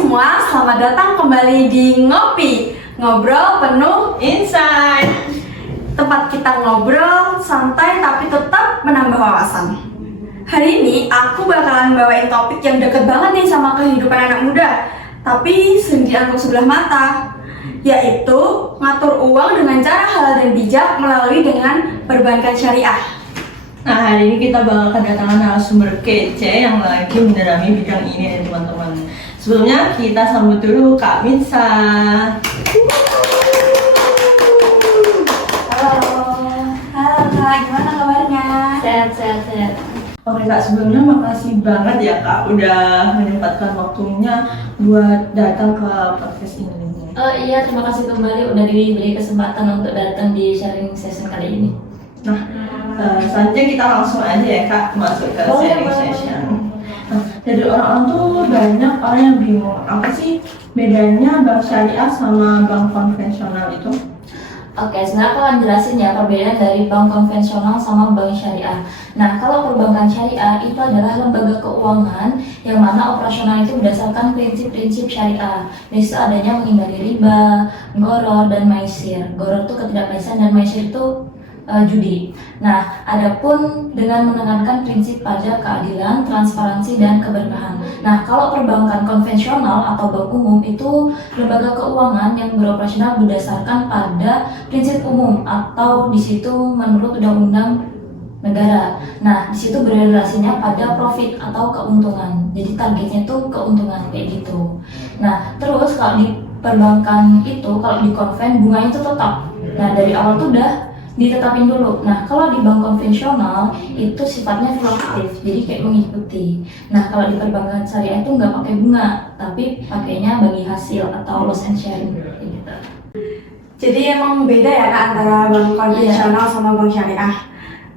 semua, selamat datang kembali di Ngopi, ngobrol penuh insight. Tempat kita ngobrol santai tapi tetap menambah wawasan. Hari ini aku bakalan bawain topik yang deket banget nih sama kehidupan anak muda, tapi sering dianggap sebelah mata, yaitu ngatur uang dengan cara halal dan bijak melalui dengan perbankan syariah. Nah, hari ini kita bakal kedatangan narasumber kece yang lagi mendalami bidang ini ya teman-teman. Sebelumnya kita sambut dulu Kak Mitsa. Halo Kak, gimana kabarnya? Sehat. Oke Kak, sebelumnya makasih banget ya Kak udah menyempatkan waktunya buat datang ke podcast ini. Oh iya, terima kasih kembali udah diberi kesempatan untuk datang di sharing session kali ini. Nah, selanjutnya kita langsung aja ya Kak masuk ke sharing session. Nah, dari orang-orang tuh banyak orang yang bingung apa sih bedanya bank syariah sama bank konvensional itu? Oke, sebenarnya aku akan jelasin ya perbedaan dari bank konvensional sama bank syariah. Nah, kalau perbankan syariah itu adalah lembaga keuangan yang mana operasional itu berdasarkan prinsip-prinsip syariah. Di situ adanya menghindari riba, gharar, dan maisir. Gharar itu ketidakmaisan dan maisir itu judi. Nah, adapun dengan menekankan prinsip pajak, keadilan, transparansi, dan keberkahan. Nah, kalau perbankan konvensional atau bank umum itu lembaga keuangan yang beroperasional berdasarkan pada prinsip umum atau di situ menurut undang-undang negara. Nah, di situ berrelasinya pada profit atau keuntungan. Jadi targetnya itu keuntungan kayak gitu. Nah, terus kalau di perbankan itu, kalau di konven bunganya itu tetap. Nah, dari awal tuh udah ditetapin dulu. Nah, kalau di bank konvensional itu sifatnya fluktuatif, jadi kayak mengikuti. Nah, kalau di perbankan syariah itu nggak pakai bunga, tapi pakainya bagi hasil atau loss and sharing gitu. Jadi emang beda ya Kak antara bank konvensional sama bank syariah.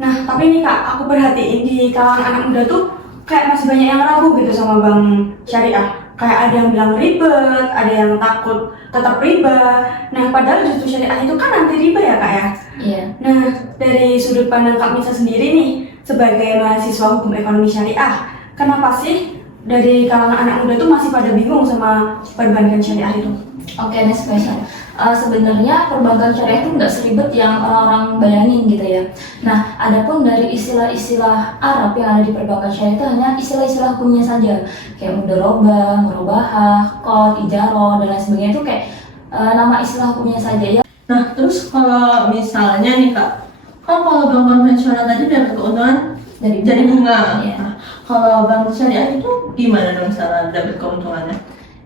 Nah, tapi nih Kak, aku perhatiin di kalangan anak muda tuh kayak masih banyak yang ragu gitu sama bank syariah. Kayak ada yang bilang ribet, ada yang takut tetap riba. Nah, padahal justru syariah itu kan anti riba ya Kak ya? Iya. Nah, dari sudut pandang Kak Misa sendiri nih, sebagai mahasiswa hukum ekonomi syariah, kenapa sih dari kalangan anak muda tuh masih pada bingung sama perbankan syariah itu? Oke, next question. Sebenarnya perbankan syariah itu nggak seribet yang orang-orang bayangin gitu ya. Nah, adapun dari istilah-istilah Arab yang ada di perbankan syariah itu hanya istilah-istilah hukumnya saja, kayak mudharabah, murabahah, qad, ijarah, dan lain sebagainya itu kayak nama istilah hukumnya saja ya. Nah, terus kalau misalnya nih Kak, kan kalau bank konvensional tadi dapat keuntungan dari bunga. Iya. Nah, kalau bank syariah itu gimana dong cara dapat keuntungannya?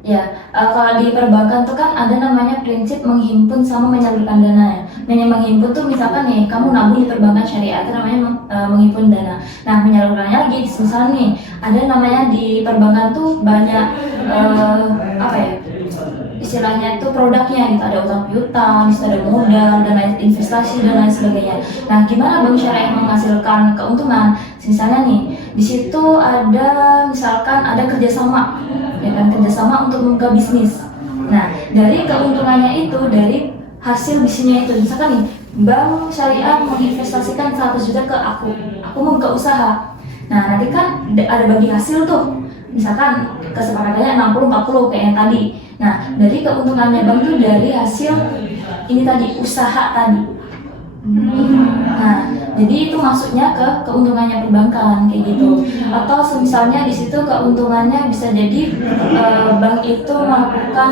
Ya, kalau di perbankan tuh kan ada namanya prinsip menghimpun sama menyalurkan dana ya. Menghimpun tuh misalkan nih, kamu nabung di perbankan syariah itu namanya menghimpun dana. Nah, menyalurkannya lagi, misalnya nih, ada namanya di perbankan tuh banyak istilahnya itu produknya gitu, ada utang piutang, ada modal, dan lain investasi dan lain sebagainya. Nah, gimana bank syariah menghasilkan keuntungan? Misalnya nih, di situ ada misalkan ada kerjasama, ya kan, kerjasama untuk membuka bisnis. Nah, dari keuntungannya itu dari hasil bisnisnya itu, misalkan nih, bank syariah menginvestasikan 100 juta ke aku mau buka usaha. Nah, nanti kan ada bagi hasil tuh, misalkan kesepakatannya 60-40 kayak yang tadi. Nah, dari keuntungannya bank itu dari hasil ini tadi, usaha tadi. Nah, jadi itu masuknya ke keuntungannya perbankan kayak gitu. Atau misalnya di situ keuntungannya bisa jadi bank itu melakukan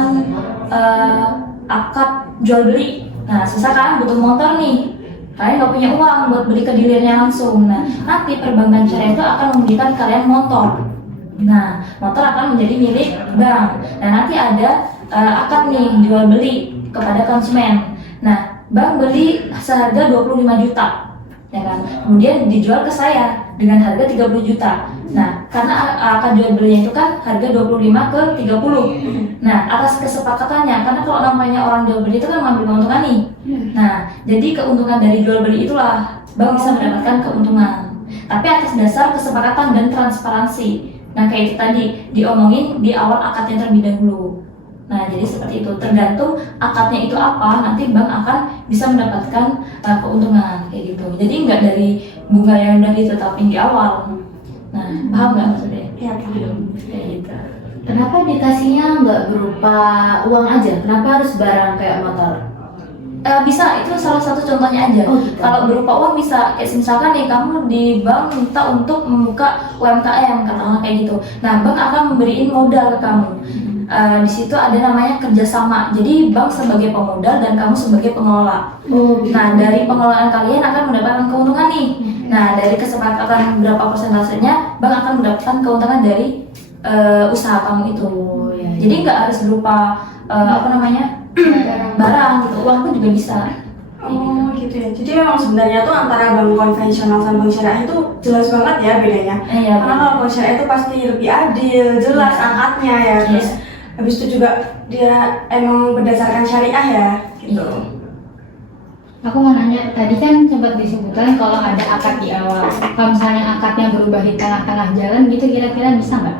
akad jual beli. Nah, misalkan butuh motor nih, kalian nggak punya uang buat beli ke dealernya langsung. Nah, nanti perbankan syariah itu akan memberikan kalian motor. Nah, motor akan menjadi milik bank. Nah, nanti ada akad nih jual beli kepada konsumen. Nah, bank beli seharga 25 juta, ya kan? Kemudian dijual ke saya dengan harga 30 juta. Nah, karena akad jual belinya itu kan harga 25 ke 30. Nah, atas kesepakatannya, karena kalau namanya orang jual beli itu kan mengambil keuntungan nih. Nah, jadi keuntungan dari jual beli itulah bank bisa mendapatkan keuntungan. Tapi atas dasar kesepakatan dan transparansi. Nah, kayak itu tadi diomongin di awal akadnya terlebih dahulu. Nah, jadi seperti itu, tergantung akadnya itu apa, nanti bank akan bisa mendapatkan keuntungan kayak gitu. Jadi nggak dari bunga yang udah ditetapin di awal. Nah, paham nggak maksudnya? Iya, paham. Kayak gitu. Kenapa dikasihnya nggak berupa uang aja? Kenapa harus barang kayak motor? Bisa, itu salah satu contohnya aja. Oh, gitu. Kalau berupa uang bisa, kayak misalkan nih kamu di bank minta untuk membuka UMKM, katakanlah kayak gitu. Nah, bank akan memberiin modal ke kamu. Di situ ada namanya kerjasama. Jadi bank sebagai pemodal dan kamu sebagai pengelola. Nah, dari pengelolaan kalian akan mendapatkan keuntungan nih. Nah, dari kesepakatan berapa persentasenya, bank akan mendapatkan keuntungan dari usaha kamu itu. Jadi nggak harus berupa barang gitu, uang pun juga bisa. Oh gitu ya. Jadi memang sebenarnya tuh antara bank konvensional sama bank syariah itu jelas banget ya bedanya. Iya, Karena kalau bank syariah itu pasti lebih adil, jelas angkatnya ya. Terus habis itu juga dia emang berdasarkan syariah ya gitu. Aku mau nanya, tadi kan sempat disebutkan kalau ada akad di awal. Kalau misalnya akadnya berubah di tengah-tengah jalan gitu, kira-kira bisa nggak?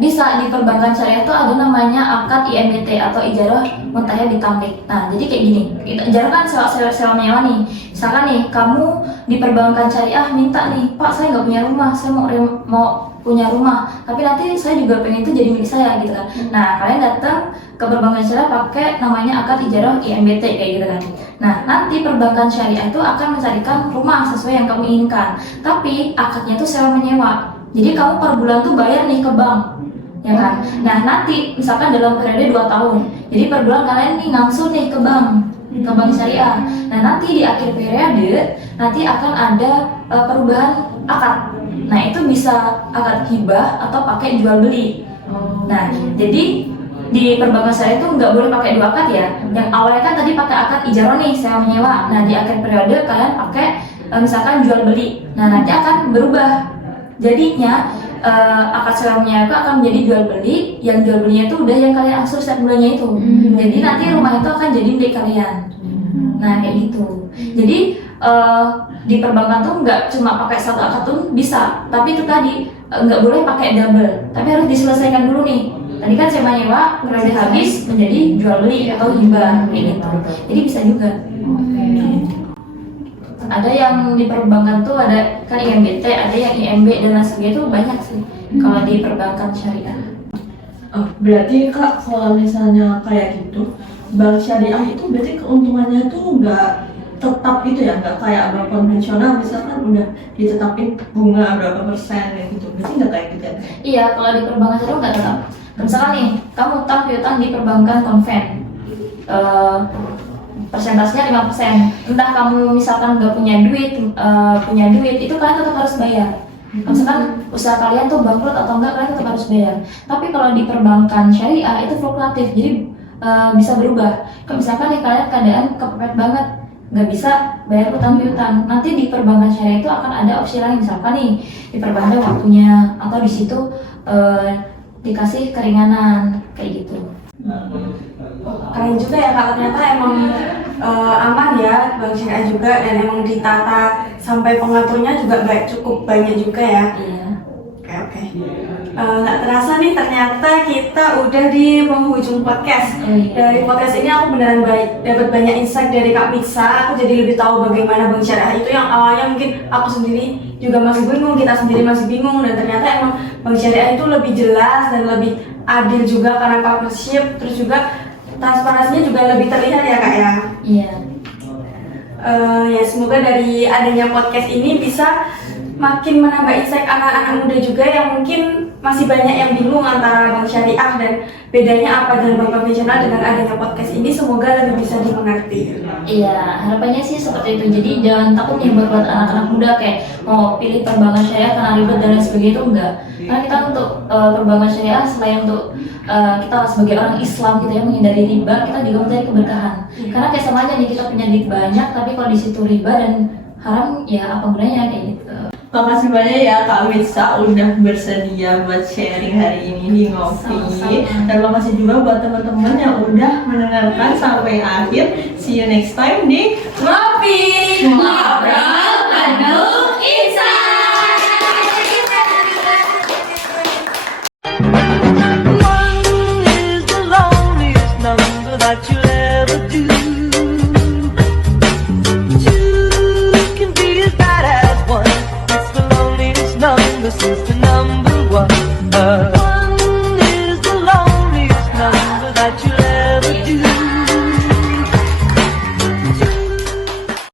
Bisa, di perbankan syariah itu ada namanya akad IMBT atau ijarah muntahya bitamlik. Nah, jadi kayak gini, ijarah kan sewa menyewa nih. Misalkan nih, kamu di perbankan syariah minta nih, Pak saya nggak punya rumah, saya mau punya rumah, tapi nanti saya juga pengen itu jadi milik saya gitu kan. Nah, kalian datang ke perbankan syariah pakai namanya akad ijarah IMBT kayak gitu kan. Nah, nanti perbankan syariah itu akan mencarikan rumah sesuai yang kamu inginkan, tapi akadnya itu sewa menyewa. Jadi kamu per bulan tuh bayar nih ke bank, ya kan? Nah, nanti misalkan dalam periode 2 tahun, jadi per bulan kalian nih ngangsul nih ke bank syariah. Nah, nanti di akhir periode nanti akan ada perubahan akad. Nah, itu bisa akad hibah atau pakai jual beli. Nah, jadi di perbankan syariah itu nggak boleh pakai 2 akad ya. Yang awalnya kan tadi pakai akad ijarah nih, sewa menyewa. Nah, di akhir periode kalian pakai misalkan jual beli. Nah, nanti akan berubah. Jadinya akad sewa menyewa itu akan menjadi jual beli, yang jual belinya itu udah yang kalian angsur setiap bulannya itu. Jadi nanti rumah itu akan jadi milik kalian. Nah, kayak gitu. Jadi di perbankan tuh nggak cuma pakai satu akad tuh bisa, tapi itu tadi nggak boleh pakai double, tapi harus diselesaikan dulu nih. Tadi kan sewa menyewa periode habis menjadi jual beli atau hibah kayak gitu. Jadi bisa juga. Ada yang di perbankan tuh ada kan IMBT, ada yang IMB dan lain sebagainya itu banyak sih kalau di perbankan syariah. Oh, berarti Kak, kalau misalnya kayak gitu, bank syariah itu berarti keuntungannya tuh nggak tetap gitu ya, nggak kayak bank konvensional misalkan udah ditetapin bunga berapa persen kayak gitu, berarti nggak kayak gitu ya? Iya, kalau di perbankan syariah nggak tetap. Misalkan nih, kamu utang piutang di perbankan konven, persentasenya 5%. Entah kamu misalkan nggak punya duit, itu kalian tetap harus bayar. Misalkan usaha kalian tuh bangkrut atau enggak, kalian tetap harus bayar. Tapi kalau di perbankan syariah itu fluktuatif, jadi bisa berubah. Kalau misalkan nih kalian keadaan kepepet banget, nggak bisa bayar utang piutang, nanti di perbankan syariah itu akan ada opsi lain. Misalkan nih diperpanjang waktunya, atau di situ dikasih keringanan kayak gitu. Keren juga ya Kak, ternyata emang aman ya bank syariah juga, dan emang ditata sampai pengaturnya juga cukup banyak juga ya. Iya. Oke. Nggak terasa nih ternyata kita udah di penghujung podcast. Dari podcast ini aku beneran dapat banyak insight dari Kak Miksa. Aku jadi lebih tahu bagaimana bank syariah itu yang awalnya mungkin aku sendiri juga masih bingung, kita sendiri masih bingung, dan ternyata emang bank syariah itu lebih jelas dan lebih adil juga karena partnership, terus juga transparansinya juga lebih terlihat ya Kak ya. Iya. Ya semoga dari adanya podcast ini bisa makin menambah insight anak-anak muda juga yang mungkin masih banyak yang bingung antara bank syariah dan bedanya apa dengan bank konvensional. Dengan adanya podcast ini semoga lebih bisa dimengerti. Iya, harapannya sih seperti itu. Jadi jangan takut nih buat anak-anak muda kayak mau pilih perbankan syariah karena ribet dan lain sebagainya, itu enggak. Karena kita untuk perbankan syariah selain untuk kita sebagai orang Islam gitu ya, menghindari riba, kita juga mencari keberkahan. Karena kayak sama aja nih, kita punya duit banyak tapi kalau di situ riba dan haram, ya apa gunanya kayak gitu. Makasih banyak ya Kak Mitsa udah bersedia buat sharing hari ini di Ngopi. Sama-sama. Dan makasih juga buat teman-teman yang udah mendengarkan sampai akhir. See you next time di Ngopi, Ngobrol penuh